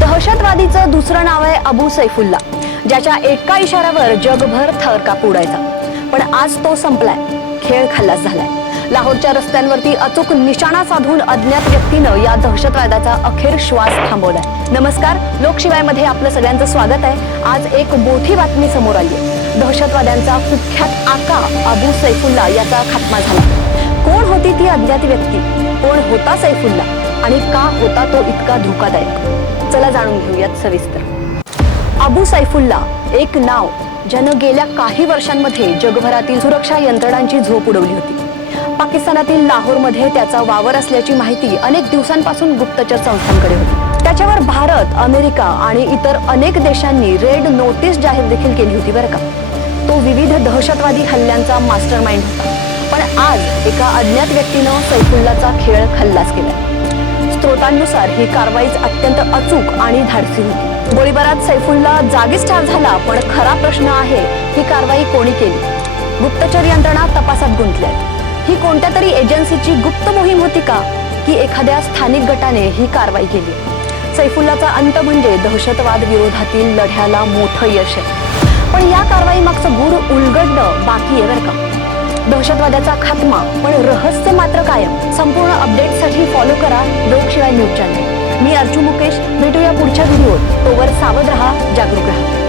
दहशतवादीचं दुसरं नाव आहे अबू सैफुल्ला ज्याच्या एका इशाऱ्यावर जगभर थरकाप उडायचा पण आज तो संपलाय. खेळ खल्लास झालाय. लाहोरच्या रस्त्यांवरती अचूक निशाणा साधून अज्ञात व्यक्तीनं या दहशतवादाचा अखेर श्वास थांबवलाय. नमस्कार लोकशिवायमध्ये आपलं सगळ्यांचं स्वागत आहे. आज एक मोठी बातमी समोर आली आहे. दहशतवाद्यांचा कुख्यात आका अबू सैफुल्ला याचा खात्मा झाला. कोण होती ती अज्ञात व्यक्ती? कोण होता सैफुल्ला? आणि का होता तो इतका धोकादायक? जाणून घेऊयात सविस्तर. अबू सैफुल्ला एक नाव ज्यानं गेल्या काही वर्षांमध्ये जगभरातील सुरक्षा यंत्रणांची झोप उडवली होती. पाकिस्तानातील लाहोरमध्ये त्याचा वावर असल्याची माहिती अनेक दिवसांपासून गुप्तचर संस्थांकडे होती. त्याच्यावर भारत अमेरिका आणि इतर अनेक देशांनी रेड नोटीस जाहीर देखील केली होती बरं का. तो विविध दहशतवादी हल्ल्यांचा मास्टर माइंड होता. पण आज एका अज्ञात व्यक्तीनं सैफुल्लाचा खेळ खल्लास केला स्रोतांनुसार ही कारवाई अत्यंत अचूक आणि धाडसी होती. गोळीबारात सैफुल्ला जागीच ठार झाला पण खरा प्रश्न आहे ही कारवाई कोणी केली? गुप्तचर यंत्रणा तपासात गुंतल्यात. ही कोणत्या तरी एजन्सीची गुप्त मोहीम होती का की एखाद्या स्थानिक गटाने ही कारवाई केली? सैफुल्लाचा अंत म्हणजे दहशतवाद विरोधातील लढ्याला मोठं यश आहे. पण या कारवाई मागचं गुढ उलगडणं बाकी आहे बरं का. दहशतवादाचा खात्मा पण रहस्य मात्र कायम. संपूर्ण अपडेटसाठी फॉलो करा. News channel. मी अर्जू मुकेश. भेटूया पुढच्या व्हिडिओत. तोवर सावध रहा जागरूक रहा.